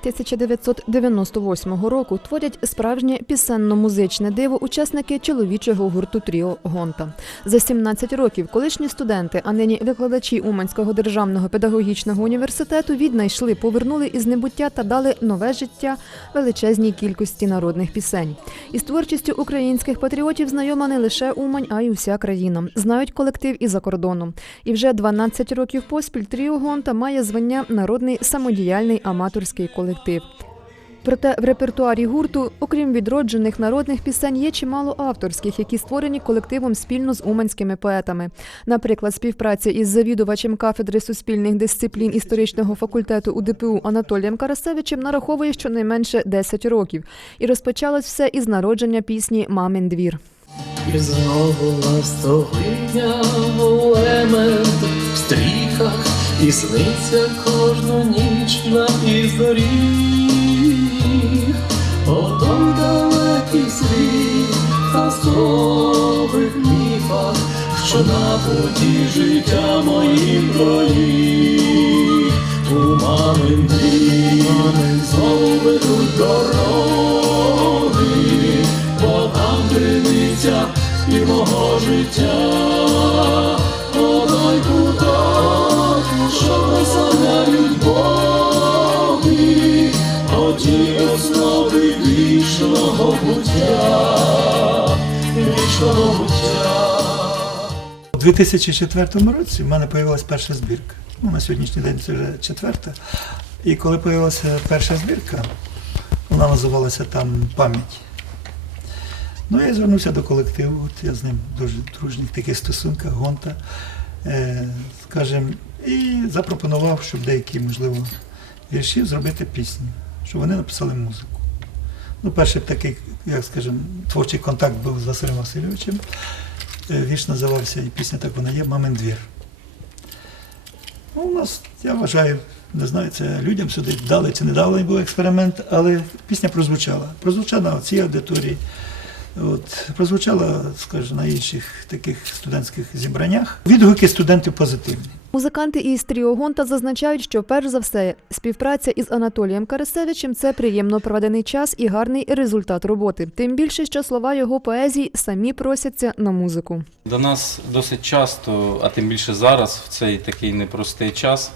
1998 року творять справжнє пісенно-музичне диво учасники чоловічого гурту Тріо Гонта. За 17 років колишні студенти, а нині викладачі Уманського державного педагогічного університету віднайшли, повернули із небуття та дали нове життя величезній кількості народних пісень. Із творчістю українських патріотів знайома не лише Умань, а й уся країна. Знають колектив і за кордоном. І вже 12 років поспіль Тріо Гонта має звання народний самодіяльний аматорський колектив. Проте в репертуарі гурту, окрім відроджених народних пісень, є чимало авторських, які створені колективом спільно з уманськими поетами. Наприклад, співпраця із завідувачем кафедри суспільних дисциплін історичного факультету УДПУ Анатолієм Карасевичем нараховує щонайменше 10 років. І розпочалось все із народження пісні Мамин двір. І знову ластовиня лемент в стріхах, і сниться кожну ніч на із доріг. О той далекий світ казкових міфах, що на путі життя моїм доріг. У 2004 році в мене з'явилася перша збірка. Ну, на сьогоднішній день це вже четверта. І коли з'явилася перша збірка, вона називалася там Пам'ять. Ну, я звернувся до колективу, от я з ним дуже дружніх таких стосунках, гонта, е, скажімо, і запропонував, щоб деякі, можливо, вірші зробити пісню, щоб вони написали музику. Ну, перший такий, як скажімо, творчий контакт був з Василем Васильовичем. Е, Вірш називався, і пісня так вона є, Мамин двір. Ну, у нас, я вважаю, не знаю, це людям сюди дали чи не дали був експеримент, але пісня прозвучала. Прозвучала на цій аудиторії. От, прозвучала, скажімо, на інших таких студентських зібраннях. Відгуки студентів позитивні. Музиканти із Тріо Гонта зазначають, що перш за все співпраця із Анатолієм Карасевичем це приємно проведений час і гарний результат роботи. Тим більше, що слова його поезій самі просяться на музику. До нас досить часто, а тим більше зараз, в цей такий непростий час,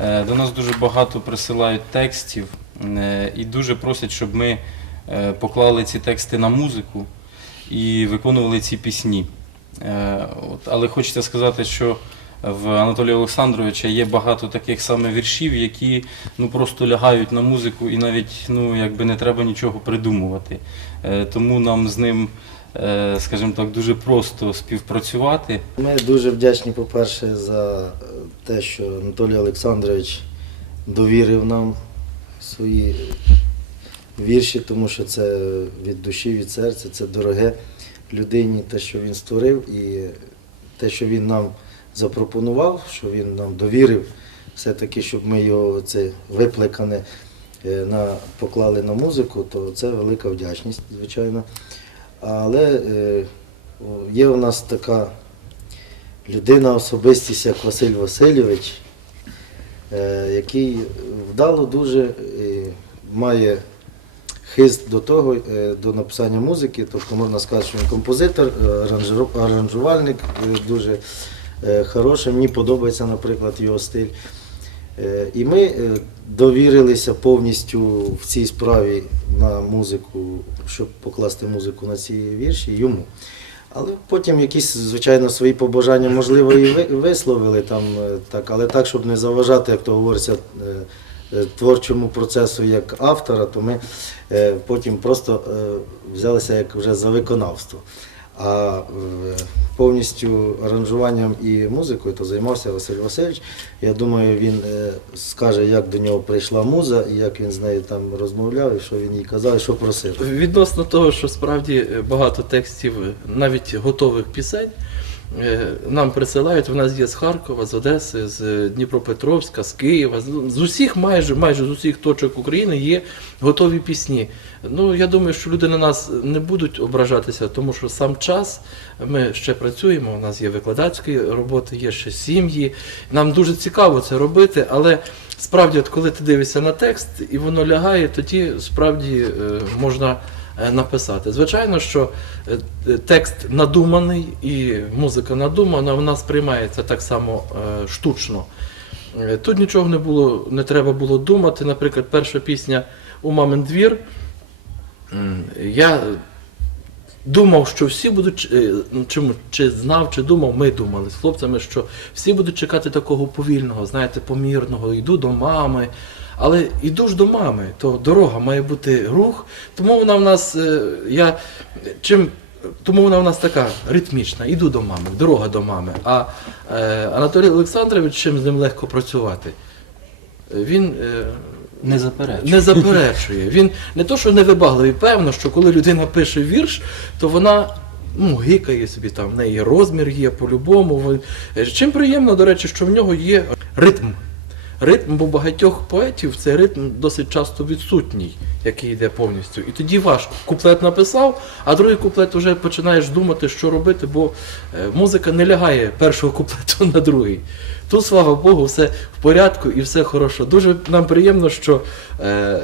е, до нас дуже багато присилають текстів е, і дуже просять, щоб ми е, поклали ці тексти на музику і виконували ці пісні. Е, Але хочеться сказати, що в Анатолія Олександровича є багато таких саме віршів, які ну, просто лягають на музику і навіть ну, якби не треба нічого придумувати. Е, Тому нам з ним, е, скажімо так, дуже просто співпрацювати. Ми дуже вдячні, по-перше, за те, що Анатолій Олександрович довірив нам свої вірші, тому що це від душі, від серця, це дороге людині, те, що він створив, і те, що він нам запропонував, що він нам довірив, все-таки, щоб ми його це виплекане е, на, поклали на музику, то це велика вдячність, звичайно. Але е, є у нас така людина, особистість, як Василь Васильович, е, який вдало дуже має хист до того, е, до написання музики. Тобто можна сказати, що він композитор, е, аранжувальник е, дуже хороший. Мені подобається, наприклад, його стиль. І ми довірилися повністю в цій справі на музику, щоб покласти музику на ці вірші йому. Але потім якісь, звичайно, свої побажання, можливо, і висловили там, так, але так, щоб не заважати, як то говориться, творчому процесу як автора, то ми е, потім просто е, взялися як вже за виконавство. А е, повністю аранжуванням і музикою то займався Василь Васильович. Я думаю, він е, скаже, як до нього прийшла муза, і як він з нею там розмовляв, і що він їй казав, і що просив. Відносно того, що справді е, багато текстів, е, навіть готових пісень, е, нам присилають. У нас є з Харкова, з Одеси, з е, Дніпропетровська, з Києва. з- усіх, майже майже з усіх точок України є готові пісні. Ну я думаю, що люди на нас не будуть ображатися, тому що сам час ми ще працюємо. У нас є викладацькі роботи, є ще сім'ї. Нам дуже цікаво це робити, але справді, от коли ти дивишся на текст і воно лягає, тоді справді е, можна е, написати. Звичайно, що е, е, текст надуманий і музика надумана, вона сприймається так само е, штучно. Е, Тут нічого не було, не треба було думати. Наприклад, перша пісня у мамин двір. Я думав, що всі будуть, е, чому, чи знав, чи думав, ми думали з хлопцями, що всі будуть чекати такого повільного, знаєте, помірного, йду до мами. Але йду ж до мами, то дорога має бути рух, тому вона в нас, е, я, чим, тому вона в нас така ритмічна, іду до мами, дорога до мами. А е, Анатолій Олександрович, чим з ним легко працювати? Він е, Не заперечую. не заперечує. Він не то, що невибагливий, певно, що коли людина пише вірш, то вона ну, гикає собі там, в неї розмір є по-любому. Е, Чим приємно, до речі, що в нього є ритм. Ритм, у багатьох поетів цей ритм досить часто відсутній, який йде повністю. І тоді важко. Куплет написав, а другий куплет вже починаєш думати, що робити, бо е, музика не лягає першого куплету на другий. Тут, слава Богу, все в порядку і все хорошо. Дуже нам приємно, що е,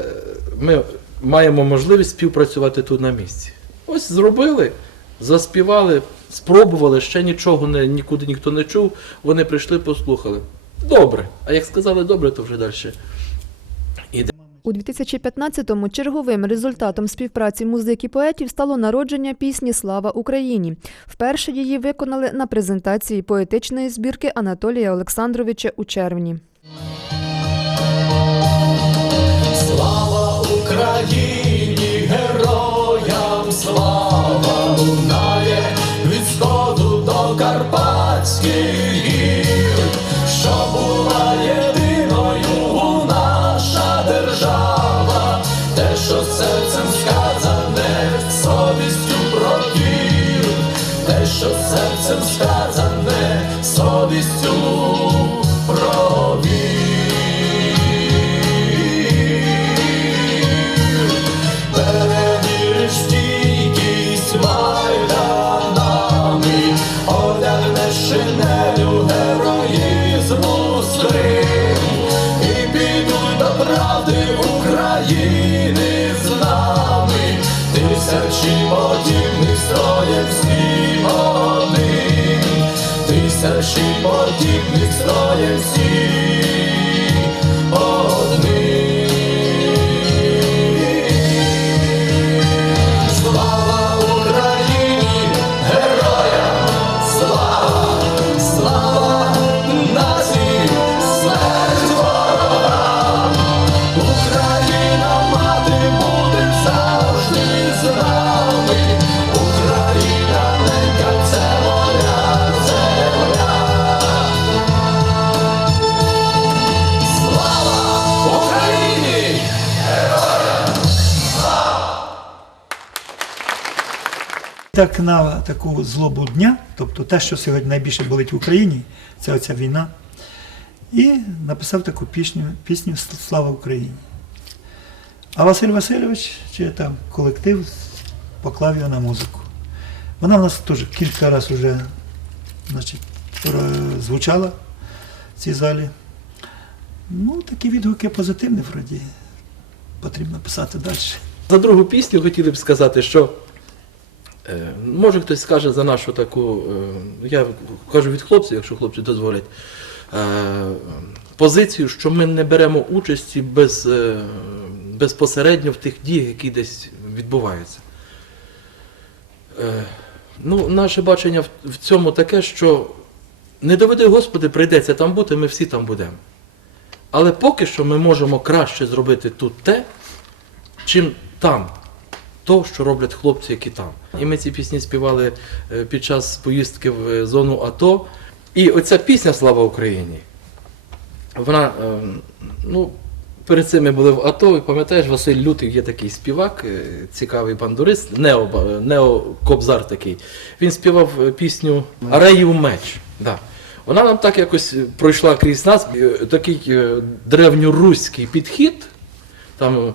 ми маємо можливість співпрацювати тут на місці. Ось зробили, заспівали, спробували, ще нічого не, нікуди ніхто не чув. Вони прийшли, послухали. Добре. А як сказали добре, то вже далі. У 2015-му черговим результатом співпраці музики поетів стало народження пісні Слава Україні. Вперше її виконали на презентації поетичної збірки Анатолія Олександровича у червні. Серцем сказане, совістю провір. Перевіриш стійкість майданами, одягнеш шинелю героїзму і підуть до правди України з нами, тисячі подібних всі подібних строєм всі Так на таку злобу дня, тобто те, що сьогодні найбільше болить в Україні, це оця війна. І написав таку пісню, пісню Слава Україні. А Василь Васильович, чи там колектив, поклав його на музику. Вона в нас теж кілька разів вже значить, звучала в цій залі. Ну, такі відгуки позитивні, вроді. Потрібно писати далі. За другу пісню хотіли б сказати, що може хтось скаже за нашу таку, е, я кажу від хлопців, якщо хлопці дозволять, е, позицію, що ми не беремо участі без, е, безпосередньо в тих діях, які десь відбуваються. Е, ну, наше бачення в цьому таке, що не доведи Господи, прийдеться там бути, ми всі там будемо. Але поки що ми можемо краще зробити тут те, чим там, то, що роблять хлопці, які там. І ми ці пісні співали е, під час поїздки в е, зону АТО. І оця пісня Слава Україні, вона, е, ну, перед цим ми були в АТО, і пам'ятаєш, Василь Лютий є такий співак, цікавий бандурист, нео, неокобзар такий. Він співав пісню Ареїв меч. Да. Вона нам так якось пройшла крізь нас, такий древньоруський підхід. Там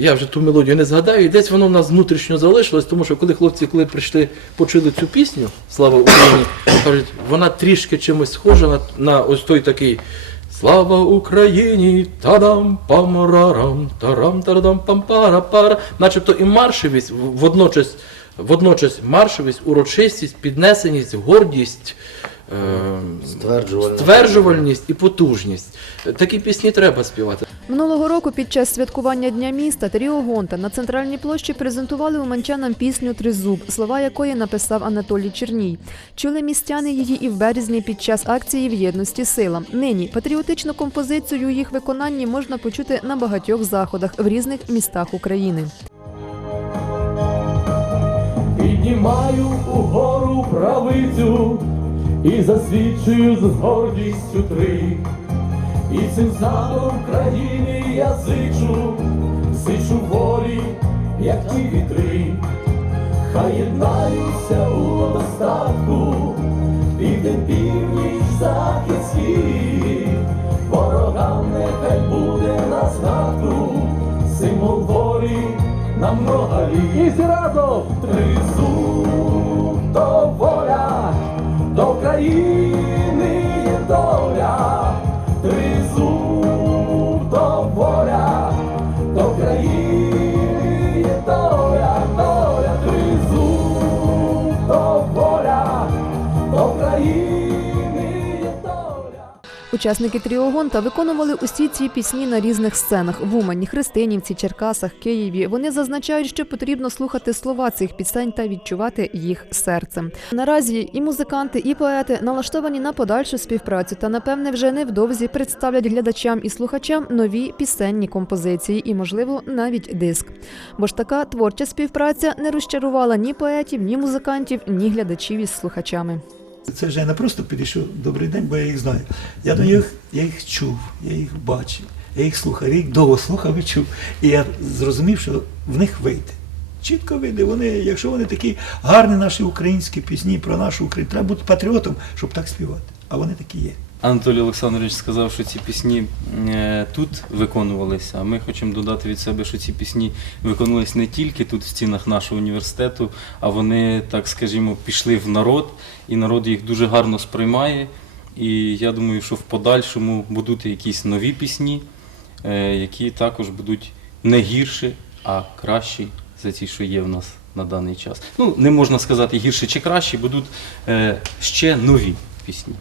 я вже ту мелодію не згадаю, і десь воно в нас внутрішньо залишилось, тому що коли хлопці, коли прийшли, почули цю пісню Слава Україні, кажуть, вона трішки чимось схожа на, на ось той такий Слава Україні! Тарам памарарам, тарам тарадам пампара Начебто і маршевість водночас, водночас маршевість, урочистість, піднесеність, гордість, е, Стверджувальність. стверджувальність і потужність. Такі пісні треба співати. Минулого року під час святкування Дня міста Тріо Гонта на центральній площі презентували уманчанам пісню Тризуб, слова якої написав Анатолій Черній. Чули містяни її і в березні під час акції в єдності сила. Нині патріотичну композицію у їх виконанні можна почути на багатьох заходах в різних містах України. Піднімаю угору правицю і засвідчую з гордістю три. І цим знаком країни я зичу, зичу волі, як ті вітри, хай єднаються у достатку, південь, північ, захід, схід, ворогам нехай буде на згадку, символ волі на много літ. І разом Учасники Тріо Гонта виконували усі ці пісні на різних сценах в Умані, Христинівці, Черкасах, Києві. Вони зазначають, що потрібно слухати слова цих пісень та відчувати їх серцем. Наразі і музиканти, і поети налаштовані на подальшу співпрацю та, напевне, вже невдовзі представлять глядачам і слухачам нові пісенні композиції і, можливо, навіть диск. Бо ж така творча співпраця не розчарувала ні поетів, ні музикантів, ні глядачів із слухачами. Це вже не просто підійшов добрий день, бо я їх знаю. Я до них я їх чув, я їх бачив, я їх слухав, я їх довго слухав і чув. І я зрозумів, що в них вийде. Чітко вийде. Вони, якщо вони такі гарні наші українські пісні про нашу Україну, треба бути патріотом, щоб так співати. А вони такі є. Анатолій Олександрович сказав, що ці пісні е, тут виконувалися, а ми хочемо додати від себе, що ці пісні виконувалися не тільки тут в стінах нашого університету, а вони, так скажімо, пішли в народ, і народ їх дуже гарно сприймає. І я думаю, що в подальшому будуть якісь нові пісні, е, які також будуть не гірші, а кращі за ті, що є в нас на даний час. Ну, не можна сказати гірше чи краще, будуть е, ще нові пісні.